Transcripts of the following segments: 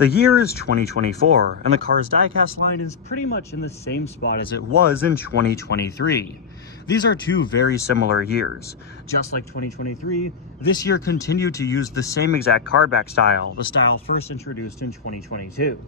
The year is 2024, and the Cars diecast line is pretty much in the same spot as it was in 2023. These are two very similar years. Just like 2023, this year continued to use the same exact card back style, the style first introduced in 2022.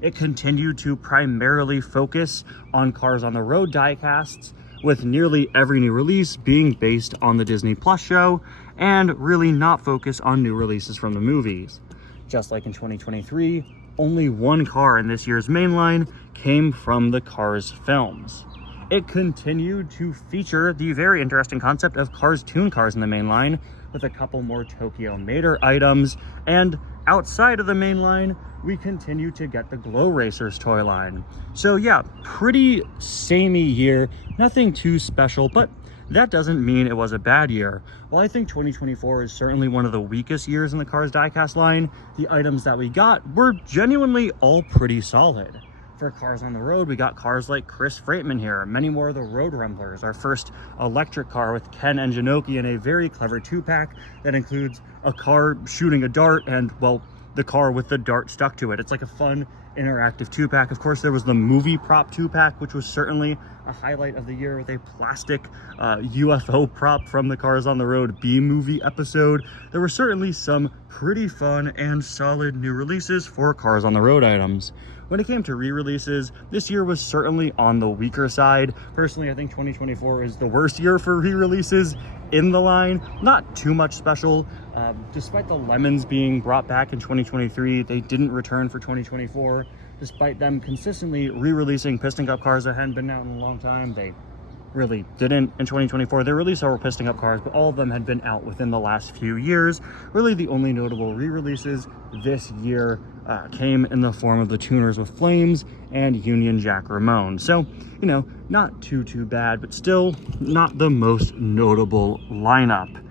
It continued to primarily focus on Cars on the Road diecasts, with nearly every new release being based on the Disney Plus show, and really not focus on new releases from the movies. Just like in 2023, only one car in this year's mainline came from the Cars films. It continued to feature the very interesting concept of Cars Toon Cars in the mainline, with a couple more Tokyo Mater items, and outside of the mainline, we continue to get the Glow Racers toy line. So yeah, pretty samey year, nothing too special, but that doesn't mean it was a bad year. While I think 2024 is certainly one of the weakest years in the Cars diecast line, the items that we got were genuinely all pretty solid. For Cars on the Road, we got cars like Chris Freightman here, many more of the Road Rumblers, our first electric car with Ken and Janoki, and a very clever 2-pack that includes a car shooting a dart and, well, the car with the dart stuck to it. It's like a fun interactive 2-pack. Of course, there was the movie prop 2-pack, which was certainly a highlight of the year, with a plastic UFO prop from the Cars on the Road B-movie episode. There were certainly some pretty fun and solid new releases for Cars on the Road items. When it came to re-releases, this year was certainly on the weaker side. Personally, I think 2024 is the worst year for re-releases in the line. Not too much special. Despite the Lemons being brought back in 2023, they didn't return for 2024. Despite them consistently re-releasing Piston Cup cars that hadn't been out in a long time, they really didn't in 2024. They released several Piston Cup cars, but all of them had been out within the last few years. Really, the only notable re-releases this year came in the form of the Tuners with Flames and Union Jack Ramone. So, you know, not too bad, but still not the most notable lineup.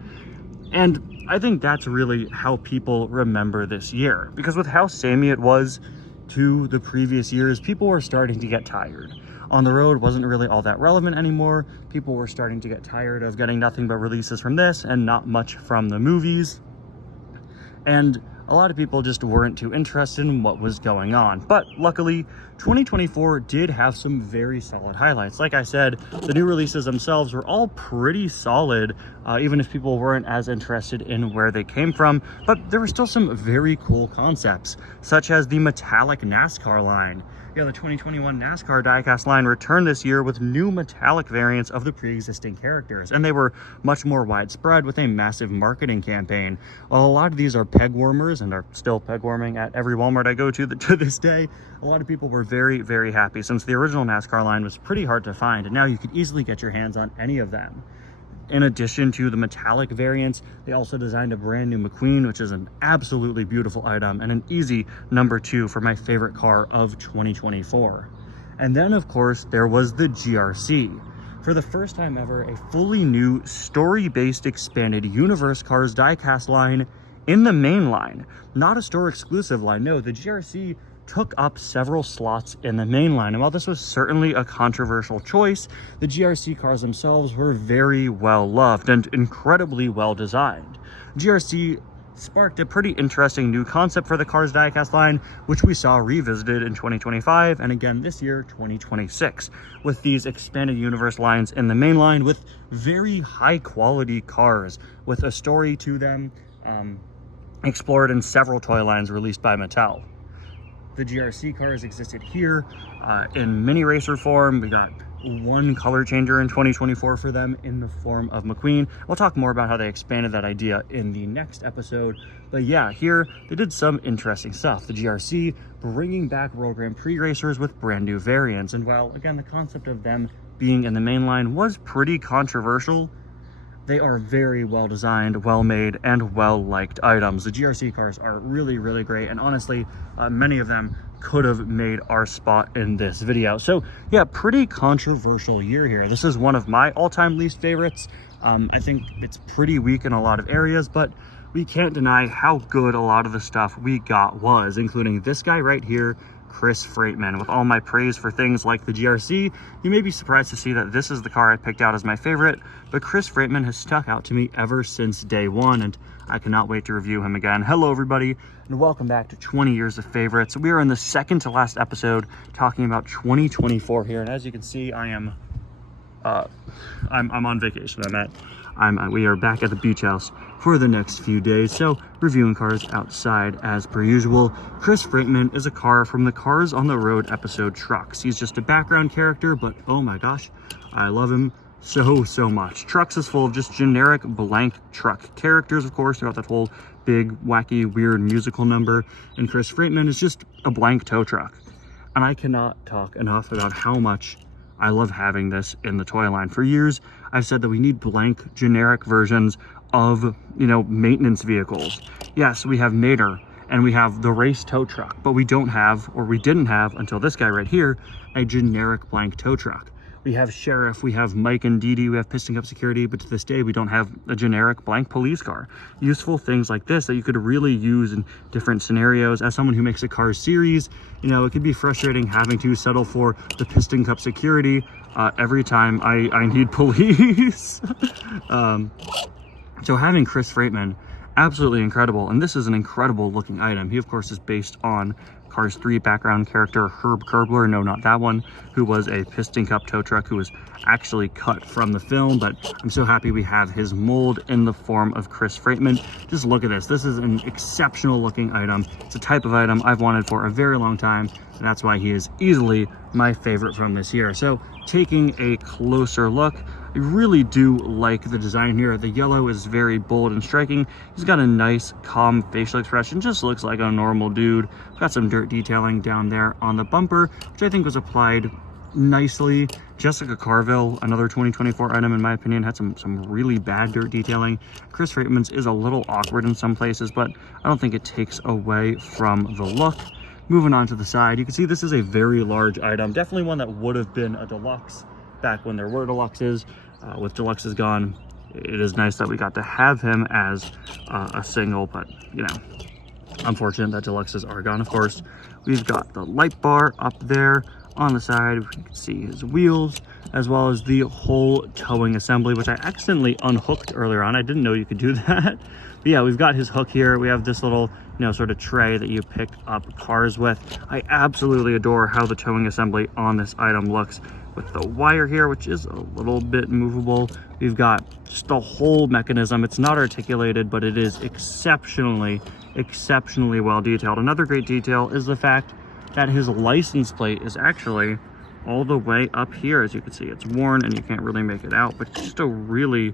And I think that's really how people remember this year, because with how samey it was to the previous years, people were starting to get tired. On the Road wasn't really all that relevant anymore. People were starting to get tired of getting nothing but releases from this and not much from the movies. And a lot of people just weren't too interested in what was going on. But luckily, 2024 did have some very solid highlights. Like I said, the new releases themselves were all pretty solid, even if people weren't as interested in where they came from. But there were still some very cool concepts, such as the metallic NASCAR line. Yeah, the 2021 NASCAR diecast line returned this year with new metallic variants of the pre-existing characters, and they were much more widespread with a massive marketing campaign. While a lot of these are peg warmers and are still peg warming at every Walmart I go to this day, a lot of people were very happy, since the original NASCAR line was pretty hard to find, and now you could easily get your hands on any of them. In addition to the metallic variants, they also designed a brand new McQueen, which is an absolutely beautiful item and an easy number 2 for my favorite car of 2024. And then, of course, there was the GRC. For the first time ever, a fully new story-based expanded universe Cars diecast line in the main line. Not a store exclusive line. No, the GRC took up several slots in the main line, and while this was certainly a controversial choice, the GRC cars themselves were very well loved and incredibly well designed. GRC sparked a pretty interesting new concept for the Cars diecast line, which we saw revisited in 2025 and again this year, 2026, with these expanded universe lines in the main line with very high quality cars with a story to them, explored in several toy lines released by Mattel. The GRC cars existed here in mini racer form. We got one color changer in 2024 for them in the form of McQueen. We'll talk more about how they expanded that idea in the next episode. But yeah, here they did some interesting stuff. The GRC bringing back World Grand Prix racers with brand new variants. And while, again, the concept of them being in the main line was pretty controversial, they are very well designed, well made, and well liked items. The GRC cars are really great, and honestly, many of them could have made our spot in this video. So yeah, pretty controversial year here. This is one of my all-time least favorites. I think it's pretty weak in a lot of areas, but we can't deny how good a lot of the stuff we got was, including this guy right here, Chris Freightman. With all my praise for things like the GRC, you may be surprised to see that this is the car I picked out as my favorite, but Chris Freightman has stuck out to me ever since day one, and I cannot wait to review him again. Hello everybody, and welcome back to 20 Years of Favorites. We are in the second to last episode talking about 2024 here, and as you can see, I'm on vacation. We are back at the beach house for the next few days, so reviewing cars outside as per usual. Chris Freightman is a car from the Cars on the Road episode Trucks. He's just a background character, but oh my gosh, I love him so much. Trucks is full of just generic blank truck characters, of course, throughout that whole big, wacky, weird musical number, and Chris Freightman is just a blank tow truck. And I cannot talk enough about how much I love having this in the toy line. For years, I've said that we need blank, generic versions of, maintenance vehicles. Yes, we have Mater and we have the race tow truck, but we don't have, or we didn't have until this guy right here, a generic blank tow truck. We have Sheriff, we have Mike and Dee Dee, we have Piston Cup Security, but to this day, we don't have a generic blank police car. Useful things like this that you could really use in different scenarios. As someone who makes a car series, it could be frustrating having to settle for the Piston Cup Security every time I need police. So having Chris Freightman, absolutely incredible. And this is an incredible looking item. He, of course, is based on Cars 3 background character Herb Kerbler, no, not that one, who was a Piston Cup tow truck who was actually cut from the film, but I'm so happy we have his mold in the form of Chris Freightman. Just look at this. This is an exceptional looking item. It's a type of item I've wanted for a very long time, and that's why he is easily my favorite from this year. So taking a closer look, I really do like the design here. The yellow is very bold and striking. He's got a nice, calm facial expression. Just looks like a normal dude. Got some dirt detailing down there on the bumper, which I think was applied nicely. Jessica Carville, another 2024 item in my opinion, had some really bad dirt detailing. Chris Freightman's is a little awkward in some places, but I don't think it takes away from the look. Moving on to the side, you can see this is a very large item. Definitely one that would have been a deluxe back when there were deluxes. With deluxes gone, it is nice that we got to have him as a single, but unfortunate that deluxes are gone. Of course, we've got the light bar up there on the side. You can see his wheels, as well as the whole towing assembly, which I accidentally unhooked earlier on. I didn't know you could do that. But yeah, we've got his hook here. We have this little, sort of tray that you pick up cars with. I absolutely adore how the towing assembly on this item looks, with the wire here, which is a little bit movable. We've got just the whole mechanism. It's not articulated, but it is exceptionally well detailed. Another great detail is the fact that his license plate is actually all the way up here. As you can see, it's worn and you can't really make it out, but it's just a really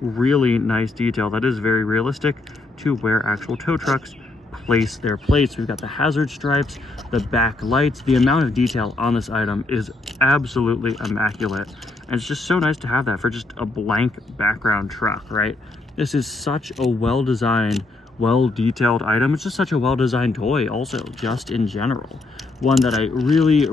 nice detail that is very realistic to where actual tow trucks place their plates. We've got the hazard stripes, the back lights. The amount of detail on this item is absolutely immaculate, and it's just so nice to have that for just a blank background truck, right? This is such a well-designed, well-detailed item. It's just such a well-designed toy also, just in general. One that I really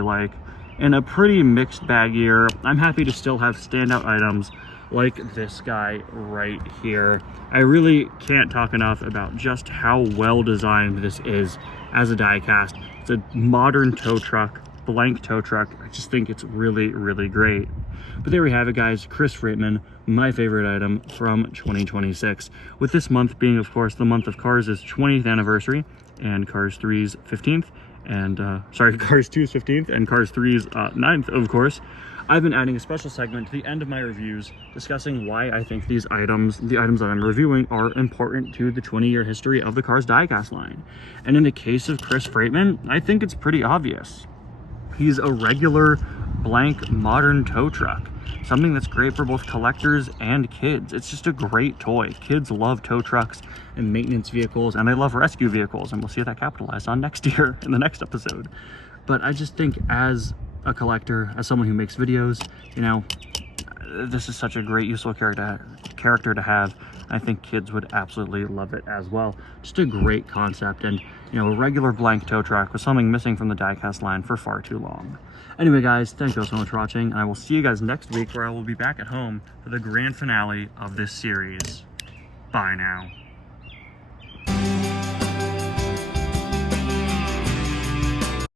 like. In a pretty mixed bag year, I'm happy to still have standout items like this guy right here. I really can't talk enough about just how well designed this is as a die-cast. It's a modern tow truck, blank tow truck. I just think it's really great. But there we have it, guys. Chris Freightman, my favorite item from 2026. With this month being, of course, the month of Cars' 20th anniversary and Cars 3's 15th, and Cars 2's 15th and Cars 3's 9th, of course. I've been adding a special segment to the end of my reviews discussing why I think these items, the items that I'm reviewing, are important to the 20-year history of the Cars diecast line. And in the case of Chris Freightman, I think it's pretty obvious. He's a regular, blank, modern tow truck. Something that's great for both collectors and kids. It's just a great toy. Kids love tow trucks and maintenance vehicles, and they love rescue vehicles, and we'll see that capitalized on next year in the next episode. But I just think as a collector, as someone who makes videos, this is such a great useful character to have. I think kids would absolutely love it as well. Just a great concept, and a regular blank tow truck with something missing from the diecast line for far too long. Anyway, guys, thank you all so much for watching, and I will see you guys next week, where I will be back at home for the grand finale of this series. Bye now.